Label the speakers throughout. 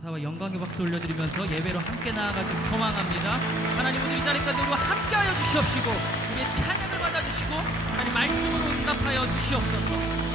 Speaker 1: 감사와 영광의 박수 올려드리면서 예배로 함께 나아가길 소망합니다. 하나님 오늘 이 자리까지 우리와 함께하여 주시옵시고 우리의 찬양을 받아주시고 하나님 말씀으로 응답하여 주시옵소서.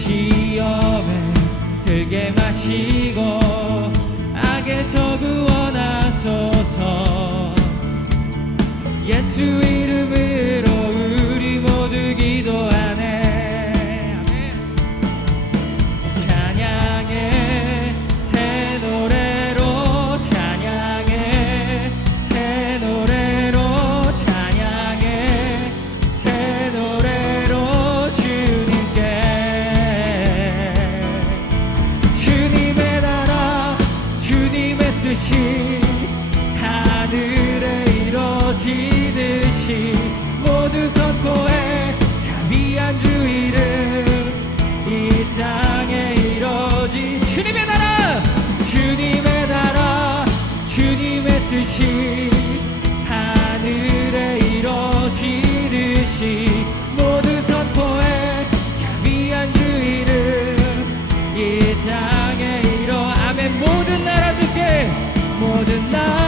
Speaker 2: 시험에 들게 마시고 악에서 구원하소서 예수 이름으로 우리 모두 기도하는 모든 날.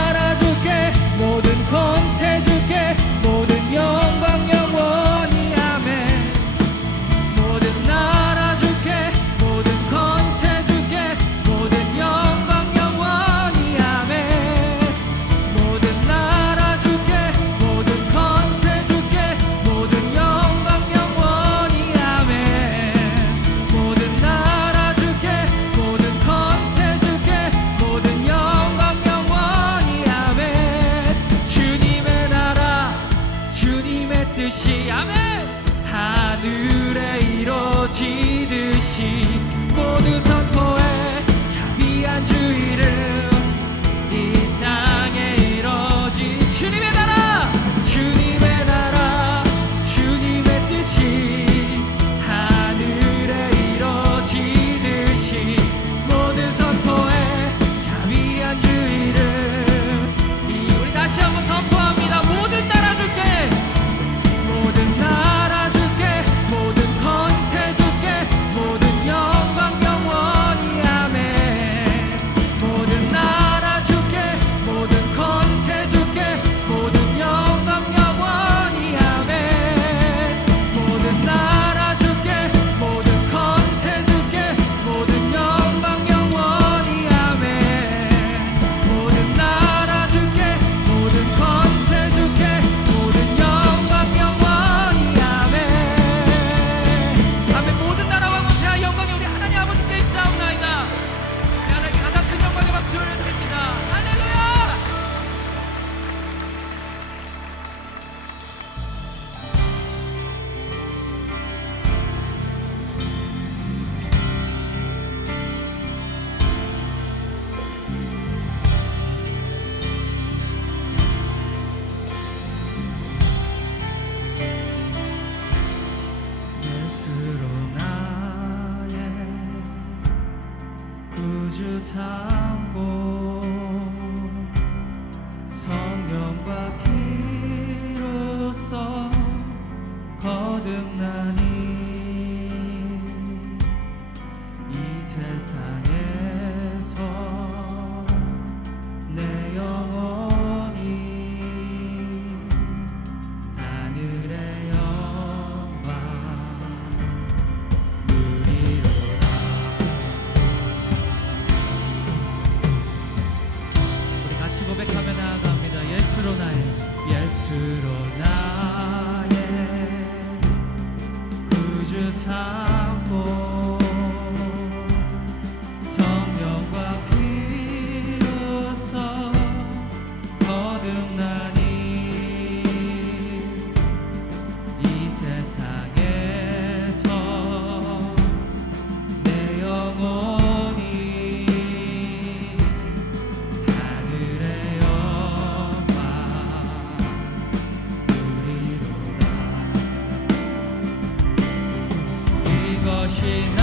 Speaker 2: 그 사랑 się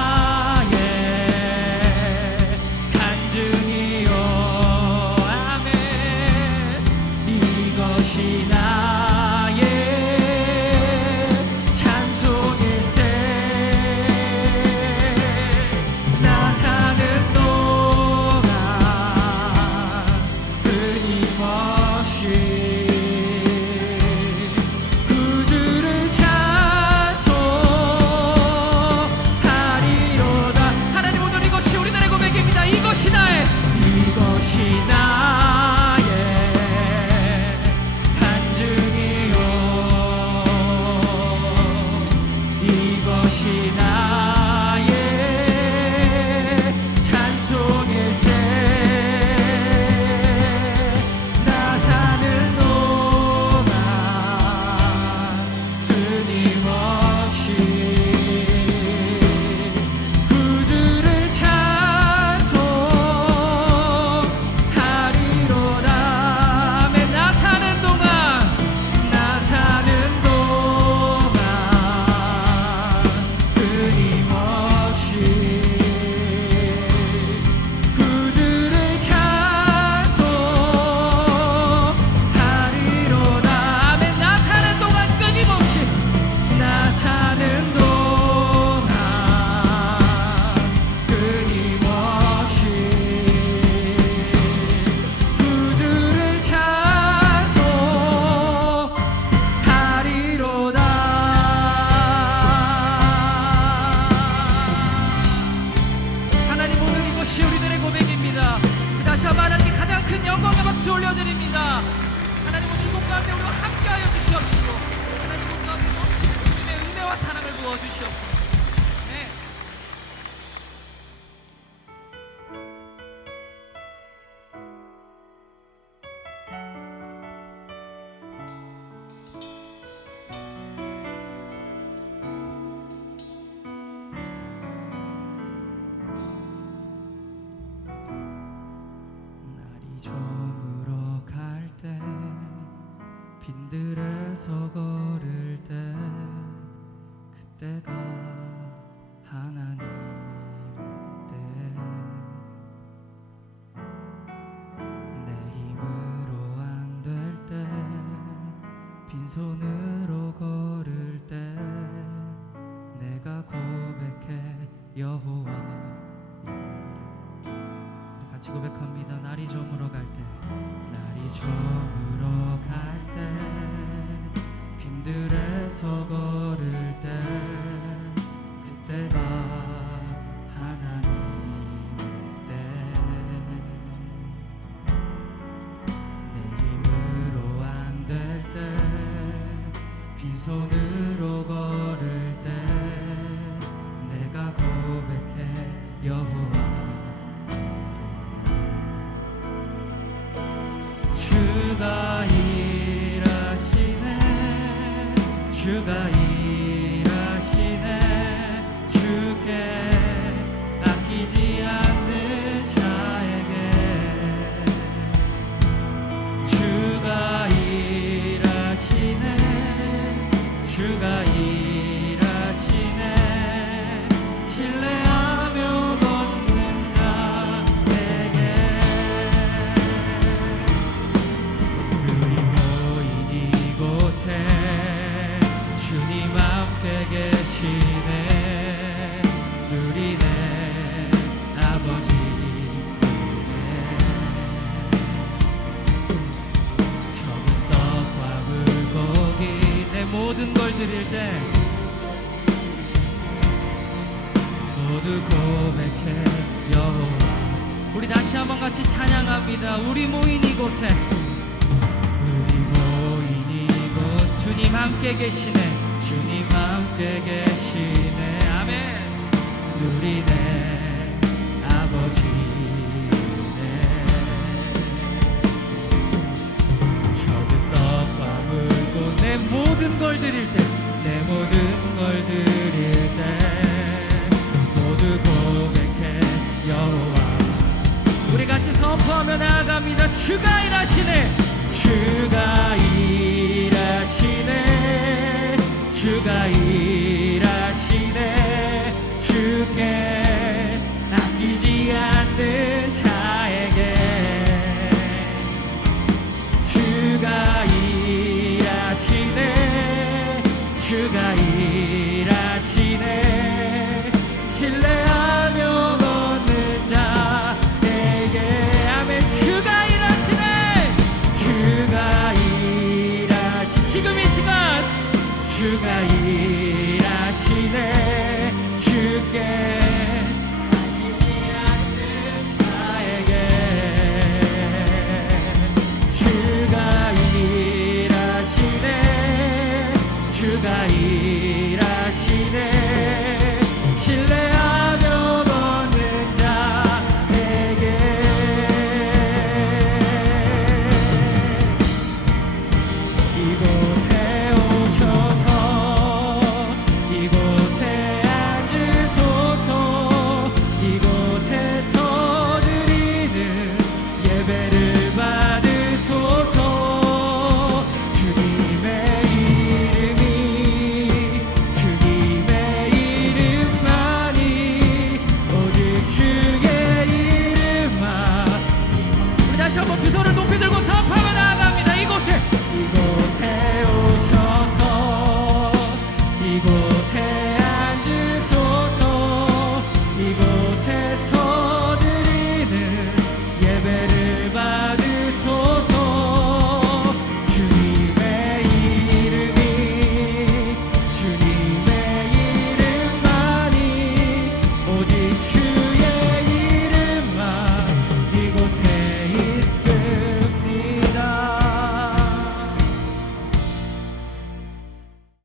Speaker 2: 서서 걸을 때 그때가 하나님 때내 힘으로 안 될 때 빈손을